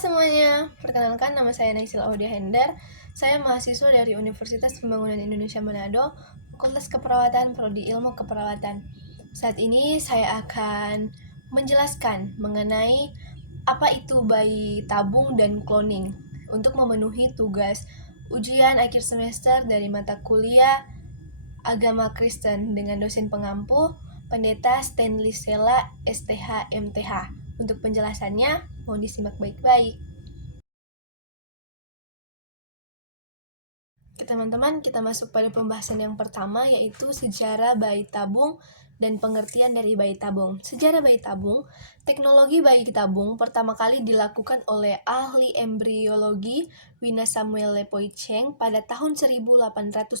semuanya, perkenalkan nama saya Naisila Audia Hendar. Saya mahasiswa dari Universitas Pembangunan Indonesia Manado, Fakultas Keperawatan, Prodi Ilmu Keperawatan. Saat ini saya akan menjelaskan mengenai apa itu bayi tabung dan cloning untuk memenuhi tugas ujian akhir semester dari mata kuliah Agama Kristen dengan dosen pengampu Pendeta Stanley Sela, STH, MTH. Untuk penjelasannya, mohon disimak baik-baik. Oke teman-teman, kita masuk pada pembahasan yang pertama, yaitu sejarah bayi tabung dan pengertian dari bayi tabung. Sejarah bayi tabung, teknologi bayi tabung pertama kali dilakukan oleh ahli embriologi Wina Samuel Lepoy Cheng pada tahun 1878.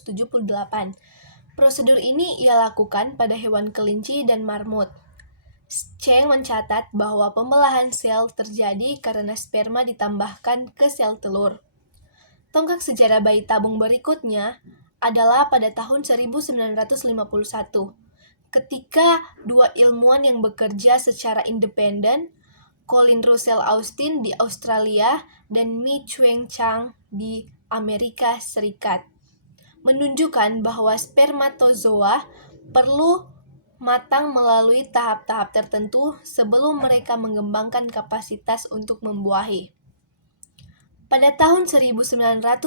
Prosedur ini ia lakukan pada hewan kelinci dan marmut. Cheng mencatat bahwa pembelahan sel terjadi karena sperma ditambahkan ke sel telur. Tonggak sejarah bayi tabung berikutnya adalah pada tahun 1951, ketika dua ilmuwan yang bekerja secara independen, Colin Russell Austin di Australia dan Mi Chueng Chang di Amerika Serikat, menunjukkan bahwa spermatozoa perlu matang melalui tahap-tahap tertentu sebelum mereka mengembangkan kapasitas untuk membuahi. Pada tahun 1959,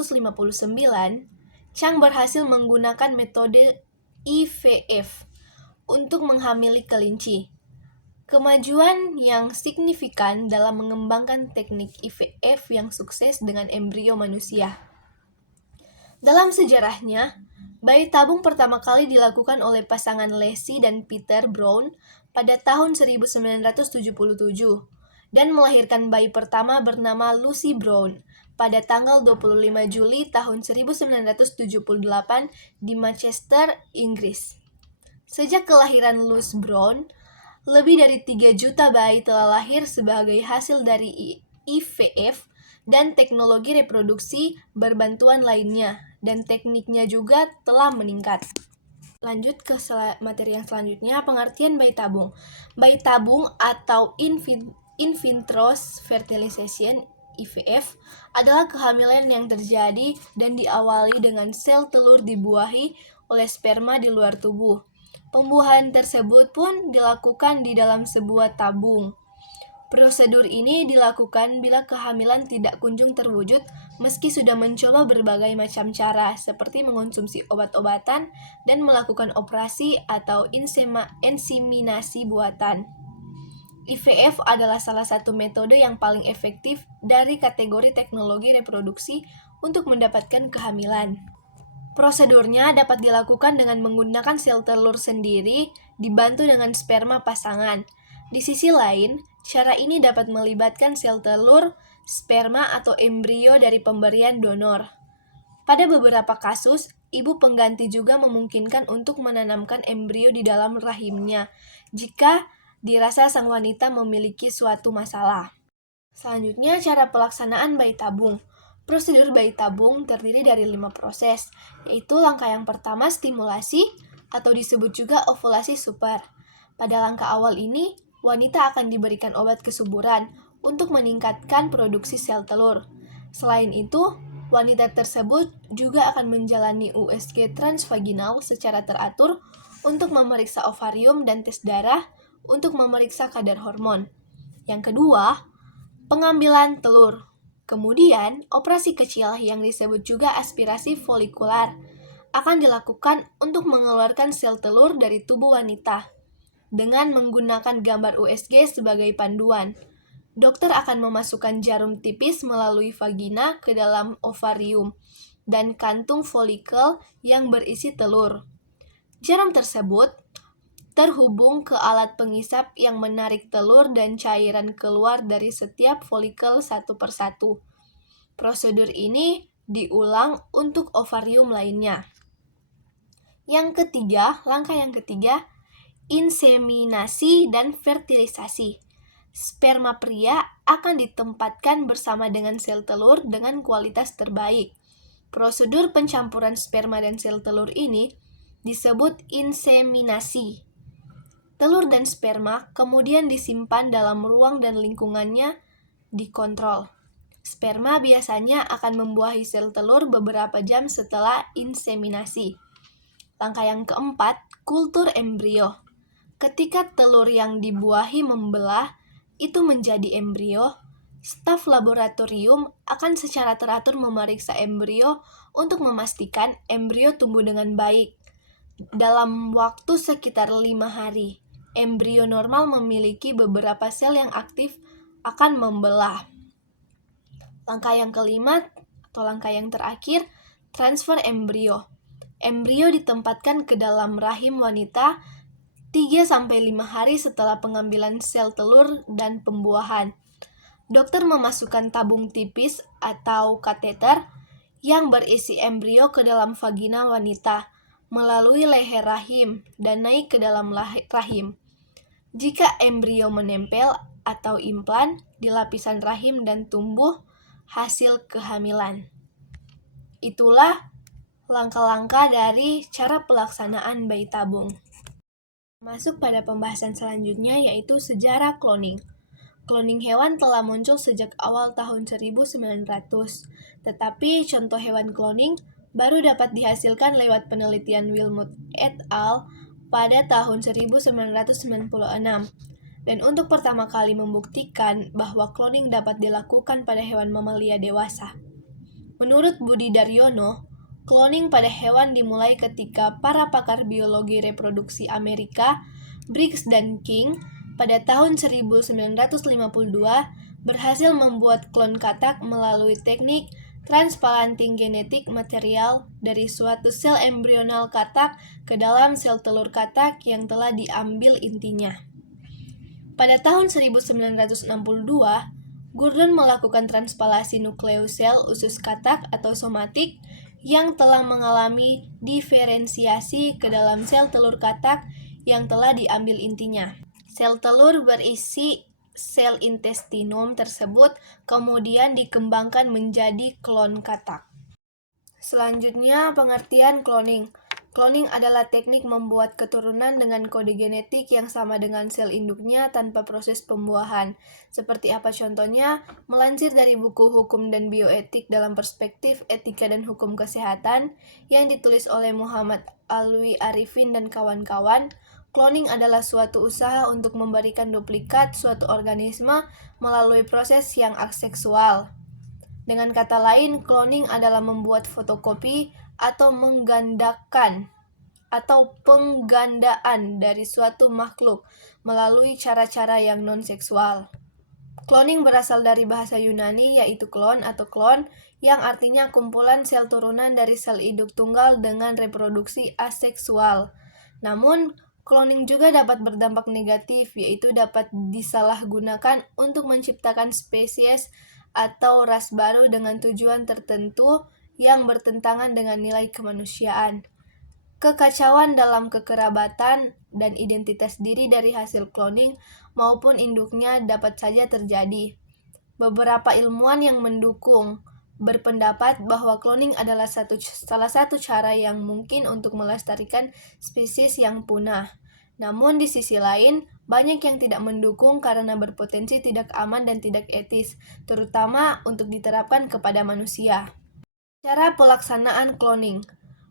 Chang berhasil menggunakan metode IVF untuk menghamili kelinci. Kemajuan yang signifikan dalam mengembangkan teknik IVF yang sukses dengan embrio manusia. Dalam sejarahnya, bayi tabung pertama kali dilakukan oleh pasangan Leslie dan Peter Brown pada tahun 1977 dan melahirkan bayi pertama bernama Lucy Brown pada tanggal 25 Juli tahun 1978 di Manchester, Inggris. Sejak kelahiran Lucy Brown, lebih dari 3 juta bayi telah lahir sebagai hasil dari IVF dan teknologi reproduksi berbantuan lainnya, dan tekniknya juga telah meningkat. Lanjut ke materi yang selanjutnya, pengertian bayi tabung. Bayi tabung atau in vitro fertilization IVF adalah kehamilan yang terjadi dan diawali dengan sel telur dibuahi oleh sperma di luar tubuh. Pembuahan tersebut pun dilakukan di dalam sebuah tabung. Prosedur ini dilakukan bila kehamilan tidak kunjung terwujud meski sudah mencoba berbagai macam cara seperti mengonsumsi obat-obatan dan melakukan operasi atau inseminasi buatan. IVF adalah salah satu metode yang paling efektif dari kategori teknologi reproduksi untuk mendapatkan kehamilan. Prosedurnya dapat dilakukan dengan menggunakan sel telur sendiri dibantu dengan sperma pasangan. Di sisi lain, cara ini dapat melibatkan sel telur, sperma atau embrio dari pemberian donor. Pada beberapa kasus, ibu pengganti juga memungkinkan untuk menanamkan embrio di dalam rahimnya jika dirasa sang wanita memiliki suatu masalah. Selanjutnya, cara pelaksanaan bayi tabung. Prosedur bayi tabung terdiri dari 5 proses, yaitu langkah yang pertama stimulasi atau disebut juga ovulasi super. Pada langkah awal ini, wanita akan diberikan obat kesuburan untuk meningkatkan produksi sel telur. Selain itu, wanita tersebut juga akan menjalani USG transvaginal secara teratur untuk memeriksa ovarium dan tes darah untuk memeriksa kadar hormon. Yang kedua, pengambilan telur. Kemudian, operasi kecil yang disebut juga aspirasi folikular akan dilakukan untuk mengeluarkan sel telur dari tubuh wanita. Dengan menggunakan gambar USG sebagai panduan, dokter akan memasukkan jarum tipis melalui vagina ke dalam ovarium dan kantung folikel yang berisi telur. Jarum tersebut terhubung ke alat pengisap yang menarik telur dan cairan keluar dari setiap folikel satu persatu. Prosedur ini diulang untuk ovarium lainnya. Langkah yang ketiga, inseminasi dan fertilisasi. Sperma pria akan ditempatkan bersama dengan sel telur dengan kualitas terbaik. Prosedur pencampuran sperma dan sel telur ini disebut inseminasi. Telur dan sperma kemudian disimpan dalam ruang dan lingkungannya dikontrol. Sperma biasanya akan membuahi sel telur beberapa jam setelah inseminasi. Langkah yang keempat, kultur embrio. Ketika telur yang dibuahi membelah, itu menjadi embrio, staf laboratorium akan secara teratur memeriksa embrio untuk memastikan embrio tumbuh dengan baik. Dalam waktu sekitar 5 hari, embrio normal memiliki beberapa sel yang aktif akan membelah. Langkah yang kelima atau langkah yang terakhir, transfer embrio. Embrio ditempatkan ke dalam rahim wanita 3-5 hari setelah pengambilan sel telur dan pembuahan. Dokter memasukkan tabung tipis atau kateter yang berisi embrio ke dalam vagina wanita melalui leher rahim dan naik ke dalam rahim. Jika embrio menempel atau implan di lapisan rahim dan tumbuh, hasil kehamilan. Itulah langkah-langkah dari cara pelaksanaan bayi tabung. Masuk pada pembahasan selanjutnya yaitu sejarah cloning. Cloning hewan telah muncul sejak awal tahun 1900, tetapi contoh hewan cloning baru dapat dihasilkan lewat penelitian Wilmut et al. Pada tahun 1996. Dan untuk pertama kali membuktikan bahwa cloning dapat dilakukan pada hewan mamalia dewasa. Menurut Budi Daryono, cloning pada hewan dimulai ketika para pakar biologi reproduksi Amerika, Briggs dan King, pada tahun 1952 berhasil membuat klon katak melalui teknik transplanting genetik material dari suatu sel embrional katak ke dalam sel telur katak yang telah diambil intinya. Pada tahun 1962, Gurdon melakukan transplantasi nukleus sel usus katak atau somatik yang telah mengalami diferensiasi ke dalam sel telur katak yang telah diambil intinya. Sel telur berisi sel intestinum tersebut kemudian dikembangkan menjadi klon katak. Selanjutnya, pengertian cloning. Cloning adalah teknik membuat keturunan dengan kode genetik yang sama dengan sel induknya tanpa proses pembuahan. Seperti apa contohnya? Melansir dari buku Hukum dan Bioetik dalam Perspektif Etika dan Hukum Kesehatan yang ditulis oleh Muhammad Alwi Arifin dan kawan-kawan, cloning adalah suatu usaha untuk memberikan duplikat suatu organisme melalui proses yang aseksual. Dengan kata lain, cloning adalah membuat fotokopi atau menggandakan atau penggandaan dari suatu makhluk melalui cara-cara yang non-seksual. Cloning berasal dari bahasa Yunani yaitu klon atau klon yang artinya kumpulan sel turunan dari sel induk tunggal dengan reproduksi aseksual. Namun, cloning juga dapat berdampak negatif yaitu dapat disalahgunakan untuk menciptakan spesies atau ras baru dengan tujuan tertentu yang bertentangan dengan nilai kemanusiaan. Kekacauan dalam kekerabatan dan identitas diri dari hasil cloning maupun induknya dapat saja terjadi. Beberapa ilmuwan yang mendukung berpendapat bahwa cloning adalah salah satu cara yang mungkin untuk melestarikan spesies yang punah. Namun di sisi lain, banyak yang tidak mendukung karena berpotensi tidak aman dan tidak etis, terutama untuk diterapkan kepada manusia. Cara pelaksanaan cloning.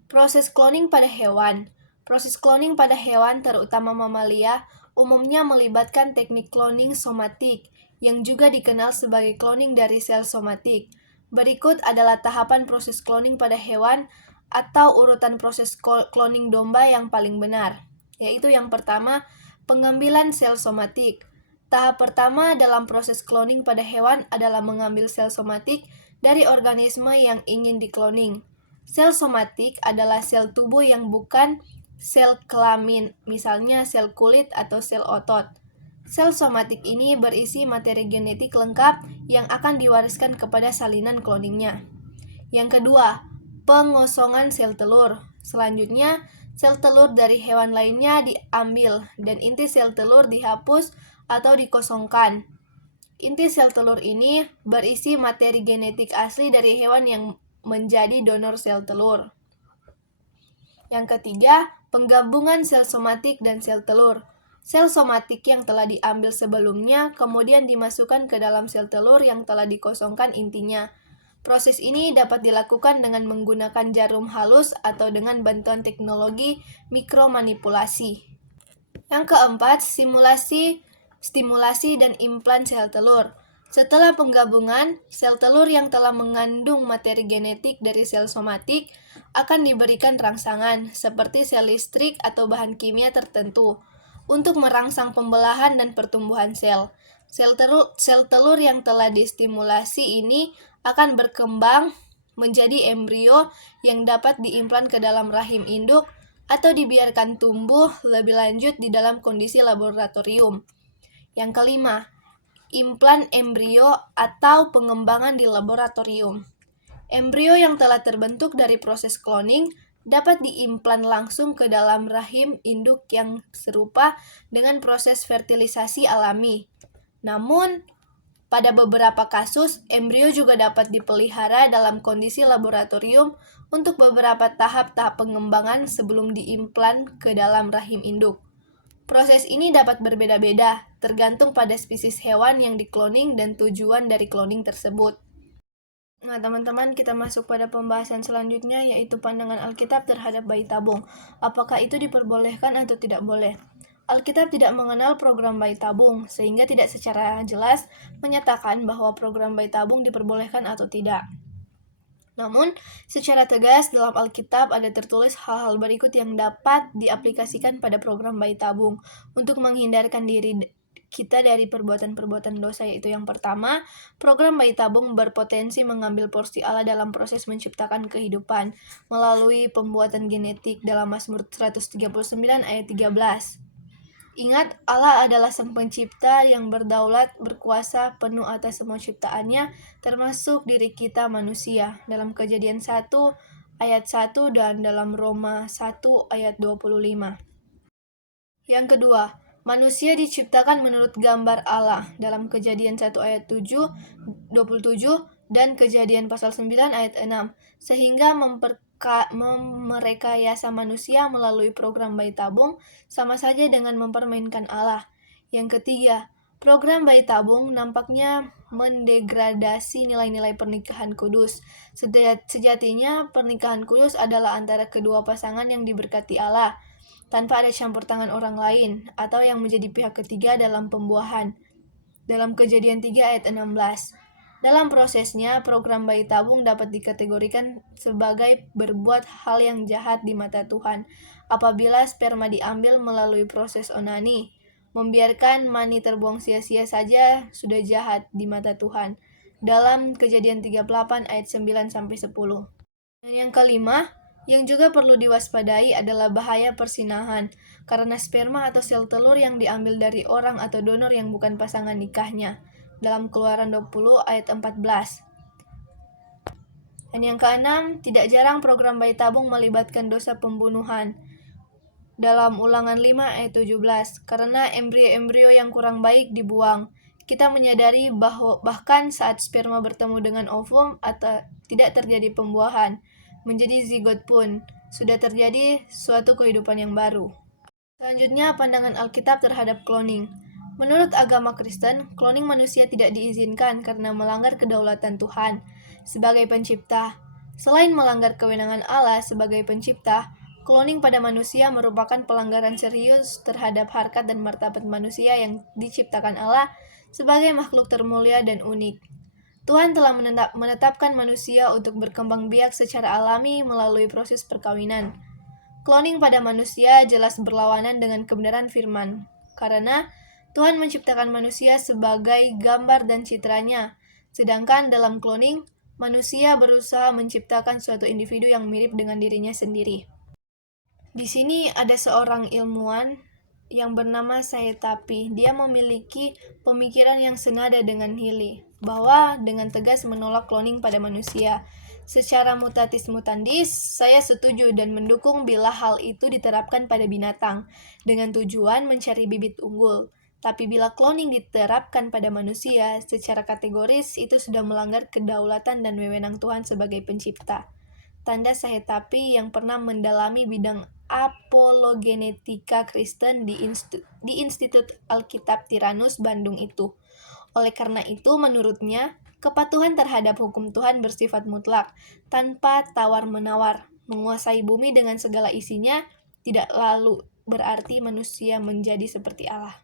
Proses cloning pada hewan. Proses cloning pada hewan, terutama mamalia, umumnya melibatkan teknik cloning somatik, yang juga dikenal sebagai cloning dari sel somatik. Berikut adalah tahapan proses cloning pada hewan atau urutan proses cloning domba yang paling benar, yaitu yang pertama, pengambilan sel somatik. Tahap pertama dalam proses cloning pada hewan adalah mengambil sel somatik dari organisme yang ingin dikloning. Sel somatik adalah sel tubuh yang bukan sel kelamin, misalnya sel kulit atau sel otot. Sel somatik ini berisi materi genetik lengkap yang akan diwariskan kepada salinan kloningnya. Yang kedua, pengosongan sel telur. Selanjutnya, sel telur dari hewan lainnya diambil dan inti sel telur dihapus atau dikosongkan. Inti sel telur ini berisi materi genetik asli dari hewan yang menjadi donor sel telur. Yang ketiga, penggabungan sel somatik dan sel telur. Sel somatik yang telah diambil sebelumnya kemudian dimasukkan ke dalam sel telur yang telah dikosongkan intinya. Proses ini dapat dilakukan dengan menggunakan jarum halus atau dengan bantuan teknologi mikromanipulasi. Yang keempat, stimulasi dan implan sel telur. Setelah penggabungan, sel telur yang telah mengandung materi genetik dari sel somatik akan diberikan rangsangan, seperti sel listrik atau bahan kimia tertentu, untuk merangsang pembelahan dan pertumbuhan sel. Sel telur yang telah distimulasi ini akan berkembang menjadi embrio yang dapat diimplan ke dalam rahim induk atau dibiarkan tumbuh lebih lanjut di dalam kondisi laboratorium. Yang kelima, implan embrio atau pengembangan di laboratorium. Embrio yang telah terbentuk dari proses cloning dapat diimplan langsung ke dalam rahim induk yang serupa dengan proses fertilisasi alami. Namun, pada beberapa kasus, embrio juga dapat dipelihara dalam kondisi laboratorium untuk beberapa tahap-tahap pengembangan sebelum diimplan ke dalam rahim induk. Proses ini dapat berbeda-beda, tergantung pada spesies hewan yang dikloning dan tujuan dari cloning tersebut. Nah, teman-teman, kita masuk pada pembahasan selanjutnya, yaitu pandangan Alkitab terhadap bayi tabung. Apakah itu diperbolehkan atau tidak boleh? Alkitab tidak mengenal program bayi tabung, sehingga tidak secara jelas menyatakan bahwa program bayi tabung diperbolehkan atau tidak. Namun, secara tegas dalam Alkitab ada tertulis hal-hal berikut yang dapat diaplikasikan pada program bayi tabung untuk menghindarkan diri kita dari perbuatan-perbuatan dosa, yaitu yang pertama, program bayi tabung berpotensi mengambil porsi Allah dalam proses menciptakan kehidupan melalui pembuatan genetik dalam Mazmur 139 ayat 13. Ingat, Allah adalah Sang Pencipta yang berdaulat, berkuasa penuh atas semua ciptaannya, termasuk diri kita manusia. Dalam Kejadian 1 ayat 1 dan dalam Roma 1 ayat 25. Yang kedua, manusia diciptakan menurut gambar Allah dalam Kejadian 1 ayat 27 dan Kejadian pasal 9 ayat 6, sehingga merekayasa manusia melalui program bayi tabung sama saja dengan mempermainkan Allah. Yang ketiga, program bayi tabung nampaknya mendegradasi nilai-nilai pernikahan kudus. Sejatinya, pernikahan kudus adalah antara kedua pasangan yang diberkati Allah, tanpa ada campur tangan orang lain atau yang menjadi pihak ketiga dalam pembuahan. Dalam Kejadian 3 ayat 16. Dalam prosesnya, program bayi tabung dapat dikategorikan sebagai berbuat hal yang jahat di mata Tuhan apabila sperma diambil melalui proses onani. Membiarkan mani terbuang sia-sia saja sudah jahat di mata Tuhan. Dalam Kejadian 38 ayat 9-10. Dan yang kelima, yang juga perlu diwaspadai adalah bahaya persinahan, karena sperma atau sel telur yang diambil dari orang atau donor yang bukan pasangan nikahnya. Dalam Keluaran 20 ayat 14. Dan yang keenam, tidak jarang program bayi tabung melibatkan dosa pembunuhan. Dalam Ulangan 5 ayat 17, karena embrio-embrio yang kurang baik dibuang. Kita menyadari bahwa bahkan saat sperma bertemu dengan ovum atau tidak terjadi pembuahan, menjadi zigot pun, sudah terjadi suatu kehidupan yang baru. Selanjutnya, pandangan Alkitab terhadap cloning. Menurut agama Kristen, cloning manusia tidak diizinkan karena melanggar kedaulatan Tuhan sebagai pencipta. Selain melanggar kewenangan Allah sebagai pencipta, cloning pada manusia merupakan pelanggaran serius terhadap harkat dan martabat manusia yang diciptakan Allah sebagai makhluk termulia dan unik. Tuhan telah menetapkan manusia untuk berkembang biak secara alami melalui proses perkawinan. Cloning pada manusia jelas berlawanan dengan kebenaran firman, karena Tuhan menciptakan manusia sebagai gambar dan citranya, sedangkan dalam cloning, manusia berusaha menciptakan suatu individu yang mirip dengan dirinya sendiri. Di sini ada seorang ilmuwan yang bernama Saetapi. Dia memiliki pemikiran yang senada dengan Healy, bahwa dengan tegas menolak cloning pada manusia. Secara mutatis mutandis, saya setuju dan mendukung bila hal itu diterapkan pada binatang, dengan tujuan mencari bibit unggul. Tapi bila cloning diterapkan pada manusia, secara kategoris itu sudah melanggar kedaulatan dan wewenang Tuhan sebagai pencipta. Tanda Sahetapi yang pernah mendalami bidang apologenetika Kristen di Institut Alkitab Tiranus, Bandung itu. Oleh karena itu, menurutnya, kepatuhan terhadap hukum Tuhan bersifat mutlak, tanpa tawar-menawar. Menguasai bumi dengan segala isinya tidak lalu berarti manusia menjadi seperti Allah.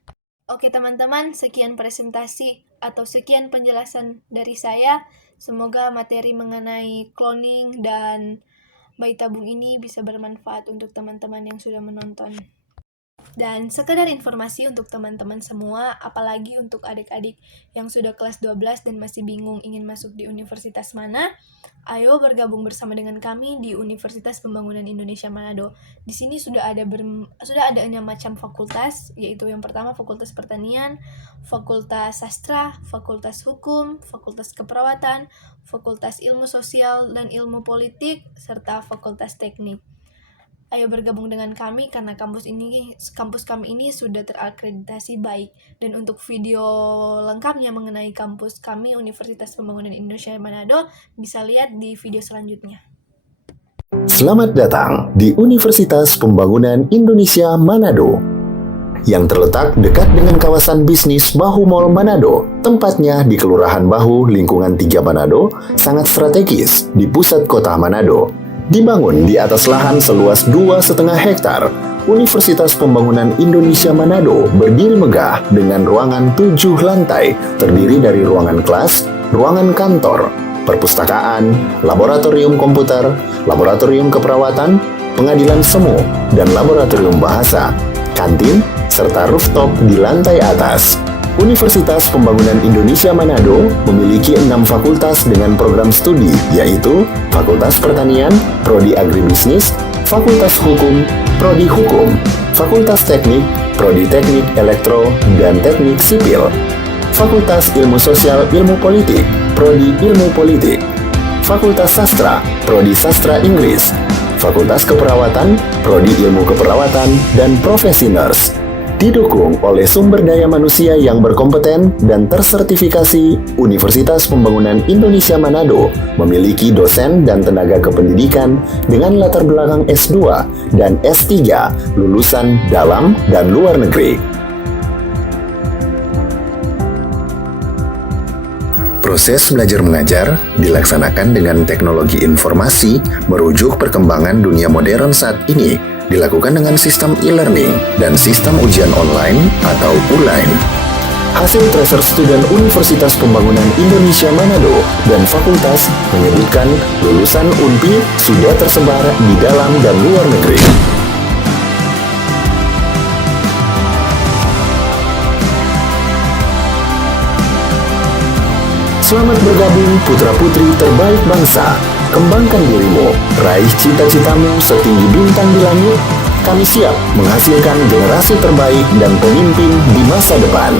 Oke teman-teman, sekian presentasi atau sekian penjelasan dari saya. Semoga materi mengenai cloning dan bayi tabung ini bisa bermanfaat untuk teman-teman yang sudah menonton. Dan sekedar informasi untuk teman-teman semua, apalagi untuk adik-adik yang sudah kelas 12 dan masih bingung ingin masuk di universitas mana, ayo bergabung bersama dengan kami di Universitas Pembangunan Indonesia Manado. Di sini sudah ada 6 macam fakultas, yaitu yang pertama Fakultas Pertanian, Fakultas Sastra, Fakultas Hukum, Fakultas Keperawatan, Fakultas Ilmu Sosial dan Ilmu Politik, serta Fakultas Teknik. Ayo bergabung dengan kami karena kampus kami ini sudah terakreditasi baik. Dan untuk video lengkapnya mengenai kampus kami Universitas Pembangunan Indonesia Manado bisa lihat di video selanjutnya. Selamat datang di Universitas Pembangunan Indonesia Manado yang terletak dekat dengan kawasan bisnis Bahu Mall Manado. Tempatnya di Kelurahan Bahu, lingkungan 3 Manado, sangat strategis di pusat kota Manado. Dibangun di atas lahan seluas 2,5 hektar, Universitas Pembangunan Indonesia Manado berdiri megah dengan ruangan 7 lantai, terdiri dari ruangan kelas, ruangan kantor, perpustakaan, laboratorium komputer, laboratorium keperawatan, pengadilan semu, dan laboratorium bahasa, kantin, serta rooftop di lantai atas. Universitas Pembangunan Indonesia Manado memiliki 6 fakultas dengan program studi, yaitu Fakultas Pertanian, Prodi Agribisnis, Fakultas Hukum, Prodi Hukum, Fakultas Teknik, Prodi Teknik Elektro dan Teknik Sipil, Fakultas Ilmu Sosial Ilmu Politik, Prodi Ilmu Politik, Fakultas Sastra, Prodi Sastra Inggris, Fakultas Keperawatan, Prodi Ilmu Keperawatan, dan Profesi Nurse. Didukung oleh sumber daya manusia yang berkompeten dan tersertifikasi, Universitas Pembangunan Indonesia Manado memiliki dosen dan tenaga kependidikan dengan latar belakang S2 dan S3 lulusan dalam dan luar negeri. Proses belajar mengajar dilaksanakan dengan teknologi informasi merujuk perkembangan dunia modern saat ini, dilakukan dengan sistem e-learning dan sistem ujian online atau ULAIN. Hasil tracer student Universitas Pembangunan Indonesia Manado dan fakultas menyebutkan lulusan UNPI sudah tersebar di dalam dan luar negeri. Selamat bergabung putra-putri terbaik bangsa. Kembangkan dirimu, raih cita-citamu setinggi bintang di langit. Kami siap menghasilkan generasi terbaik dan pemimpin di masa depan.